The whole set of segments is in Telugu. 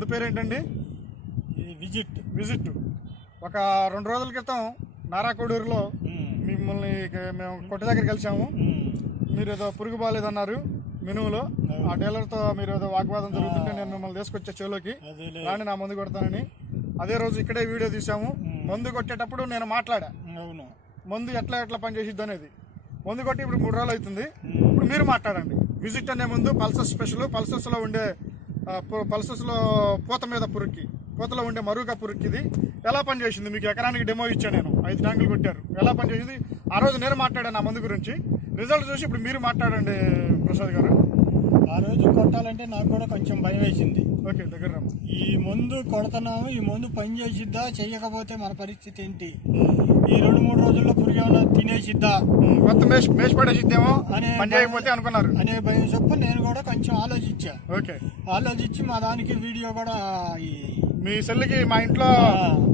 మందు పేరు ఏంటండి? విజిట్. ఒక 2 రోజుల క్రితం నారాకోడూరులో మిమ్మల్ని మేము కొట్ట దగ్గర కలిసాము. మీరు ఏదో పురుగు బాగాలేదన్నారు మినువులో. ఆ డీలర్తో మీరు ఏదో వాగ్వాదం జరుగుతుంటే నేను మిమ్మల్ని తీసుకొచ్చే చెవులోకి రాని నా మందు కొడతానని. అదే రోజు ఇక్కడే వీడియో తీసాము. మందు కొట్టేటప్పుడు నేను మాట్లాడా, మందు ఎట్లా పనిచేసిద్ది అనేది. మందు కొట్టి ఇప్పుడు 3 రోజులు అవుతుంది. ఇప్పుడు మీరు మాట్లాడండి. విజిట్ అనే ముందు పల్సస్ స్పెషల్, పల్సస్లో ఉండే పల్సస్లో పూతలో ఉండే మరుగా పురుగుకి ఇది ఎలా పనిచేసింది మీకు ఎకరానికి డెమో ఇచ్చాను నేను. 5 ట్యాంకులు కొట్టారు, ఎలా పనిచేసింది ఆ రోజు నేను మాట్లాడాను ఆ మందు గురించి. రిజల్ట్ చూసి ఇప్పుడు మీరు మాట్లాడండి ప్రసాద్ గారు. ఆ రోజు కొట్టాలంటే నాకు కూడా కొంచెం భయం వేసింది. ఓకే, దగ్గర ఈ మందు కొడుతున్నాము, ఈ మందు పని చేసిద్దా, చెయ్యకపోతే మన పరిస్థితి ఏంటి, ఈ 2-3 రోజుల్లో పురుగు ఏమైనా తినేసిద్దా, మొత్తం మేష్ పడేసిద్దేమో పని చేయకపోతే అనుకున్నారు అనే భయం చెప్పు నేను కూడా కొంచెం ఆలోచించా. ఓకే, ఆలోచించి మా దానికి వీడియో కూడా మీ సెల్లుకి మా ఇంట్లో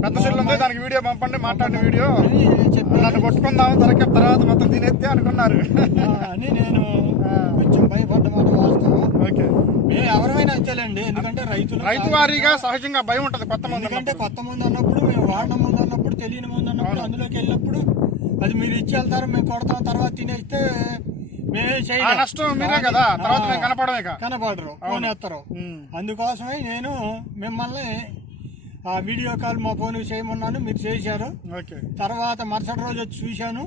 పెద్ద సెల్ ఉంది, దానికి వీడియో పంపండి, మాట్లాడిన వీడియో నన్ను కొట్టుకుందాము తర్వాత మొత్తం తినేస్తే అనుకున్నారు అని నేను కొంచెం భయపడ్డమాట వాస్తవం. ఓకే, ఎవరైనా అంతేలేండి, ఎందుకంటే రైతు వారీగా సహజంగా భయం ఉంటుంది కొత్త మంది. ఎందుకంటే కొత్త మంది అన్నప్పుడు, మేము వాడిన ముందు అన్నప్పుడు, తెలియని ముందు అన్నప్పుడు, అందులోకి వెళ్ళినప్పుడు అది మీరు ఇచ్చి వెళ్తారు, మేము కొడతాం, తర్వాత తినేస్తే నష్టం మీరే కదా, తర్వాత మేము కనపడరు, ఫోనేస్తారు. అందుకోసమే నేను మిమ్మల్ని ఆ వీడియో కాల్ మా ఫోన్ చేయమన్నాను, మీరు చేశారు. తర్వాత మరుసటి రోజు వచ్చి చూశాను,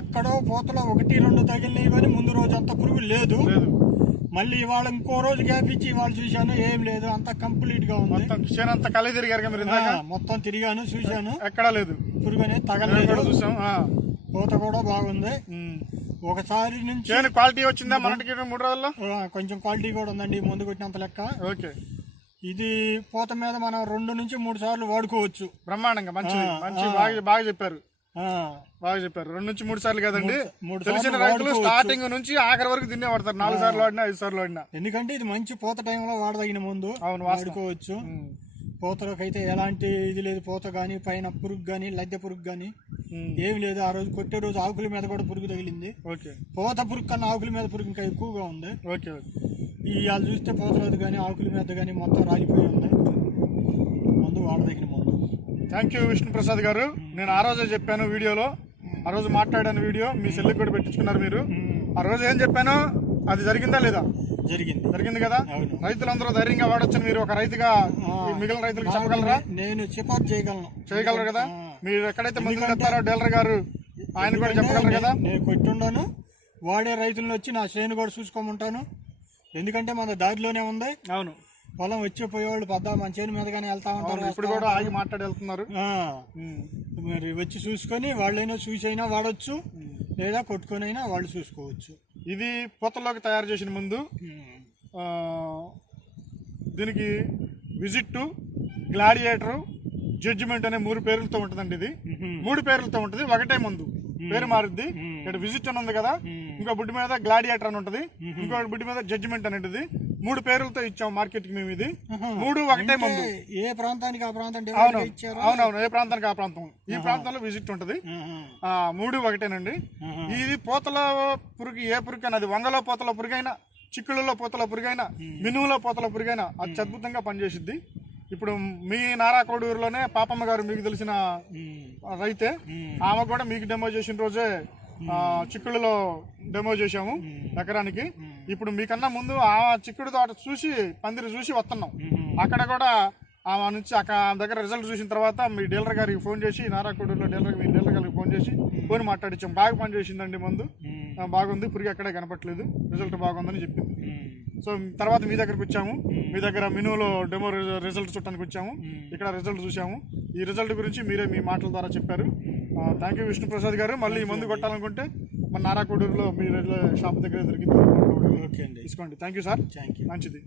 ఎక్కడో పూతలో 1-2 తగిలినవి కానీ ముందు రోజు అంత పురుగు లేదు. మళ్ళీ ఇవాళ ఇంకో రోజు గ్యాప్ ఇచ్చి ఇవాళ చూశాను, ఏం లేదు, అంత కంప్లీట్ గా ఉంది. మొత్తం తిరిగాను, చూశాను, ఎక్కడా లేదు పురుగు అనేది తగలేదు. పూత కూడా బాగుంది. ఒకసారి నుంచి క్వాలిటీ వచ్చిందా మనకి 3 రోజుల్లో? కొంచెం క్వాలిటీ కూడా ఉందండి, ముందు కొట్టినంత లెక్క. ఓకే, ఇది పూత మీద మనం 2 నుంచి 3 సార్లు వాడుకోవచ్చు. బ్రహ్మాండంగా బాగా చెప్పారు. 2 నుంచి 3 సార్లు కదండి. తెలిసిన రైతులు స్టార్టింగ్ నుంచి ఆఖరి వరకు తిన్నే వాడతారు. 4 సార్లు వాడినా 5 సార్లు వాడినా. ఎందుకంటే ఇది మంచి పూత టైంలో వాడదగిన ముందు వాడుకోవచ్చు. పూతలోకి అయితే ఎలాంటి ఇది లేదు, పూత గానీ పైన పురుగు గానీ లద్దె పురుగు గానీ ఏమి లేదు. ఆ రోజు కొట్టే రోజు ఆకుల మీద కూడా పురుగు తగిలింది. పూత పురుగు కన్నా ఆకుల మీద పురుగు ఇంకా ఎక్కువగా ఉంది. ఇవాళ చూస్తే పూత రోజు కానీ ఆకుల మీద కానీ మొత్తం రాలిపోయి ఉంది. మందు వాడదగిన మందు. థ్యాంక్ యూ విష్ణుప్రసాద్ గారు. నేను ఆ రోజే చెప్పాను వీడియోలో, ఆ రోజు మాట్లాడాను వీడియో, మీ సెల్లుకి కూడా పెట్టించుకున్నారు మీరు. ఆ రోజు ఏం చెప్పానో అది జరిగిందా లేదా? జరిగింది కదా. రైతులందరూ ధైర్యంగా వాడొచ్చని మీరు ఒక రైతుగా మిగిలిన రైతులకు చెప్పగలరా? నేను సిఫార్సు చేయగలరు కదా. మీరు ఎక్కడైతే మందులు చెప్తారో డీలర్ గారు ఆయన కూడా చెప్పగలరు కదా. నేను కొట్టుండాను, వాడే రైతులను వచ్చి నా శ్రేణి కూడా చూసుకోమంటాను. ఎందుకంటే మన దారిలోనే ఉంది. అవును, పొలం వచ్చి పోయేవాళ్ళు మన చేను మీదగానే వెళ్తా ఉంటారు. ఇప్పుడు కూడా ఆగి మాట్లాడి వెళ్తున్నారు. మరి వచ్చి చూసుకొని వాళ్ళైనా చూసి అయినా వాడచ్చు, లేదా కొట్టుకొని అయినా వాళ్ళు చూసుకోవచ్చు. ఇది పూతలోకి తయారు చేసిన ముందు. దీనికి విజిట్, గ్లాడియేటర్, జడ్జిమెంట్ అనే 3 పేర్లతో ఉంటుందండి. ఇది 3 పేర్లతో ఉంటుంది, ఒకటే ముందు పేరు మారుద్ది. ఇక్కడ విజిట్ అని ఉంది కదా, ఇంకో బుడ్డి మీద గ్లాడియేటర్ అని ఉంటుంది, ఇంకో బుడ్డి మీద జడ్జిమెంట్ అనేది 3 పేర్లతో ఇచ్చాం మార్కెట్ కి మేము. ఇది 3 ఒకటే ముందు. ఏ ప్రాంతానికి ఆ ప్రాంతం. అవునవును, ఏ ప్రాంతానికి ఆ ప్రాంతం. ఈ ప్రాంతంలో విజిట్ ఉంటది. 3 ఒకటేనండి. ఇది పూతల పురుగు, ఏ పురుగు అయినా, అది వంగలో పూతల పురుగైనా, చిక్కుళ్ళలో పూతల పురుగైనా, మినువులో పూతల పురుగైనా అది అద్భుతంగా పనిచేసిద్ది. ఇప్పుడు మీ నారాకోడూరులోనే పాపమ్మ గారు, మీకు తెలిసిన రైతే, ఆమె కూడా మీకు డెమో చేసిన రోజే చిక్కుడులో డెమో చేసాము ఎకరానికి. ఇప్పుడు మీకన్నా ముందు ఆ చిక్కుడు తోట చూసి, పందిరి చూసి వస్తున్నాం. అక్కడ కూడా ఆమె నుంచి అక్కడ దగ్గర రిజల్ట్ చూసిన తర్వాత మీ డీలర్ గారికి ఫోన్ చేసి, నారాకోడూరులో మీ డీలర్ గారికి ఫోన్ చేసి మాట్లాడించాం. బాగా పని చేసిందండి మందు, బాగుంది, పురుగు ఎక్కడే కనపట్లేదు, రిజల్ట్ బాగుందని చెప్పింది. సో తర్వాత మీ దగ్గరకు వచ్చాము, మీ దగ్గర మినువులో డెమో రిజల్ట్ చూడటానికి వచ్చాము. ఇక్కడ రిజల్ట్ చూసాము. ఈ రిజల్ట్ గురించి మీరే మీ మాటల ద్వారా చెప్పారు. థ్యాంక్ యూ విష్ణుప్రసాద్ గారు. మళ్ళీ ఈ మందు కొట్టాలనుకుంటే మన నారాకోడూరులో మీ షాప్ దగ్గర దొరికింది, తీసుకోండి. Thank you sir. Thank you. మంచిది.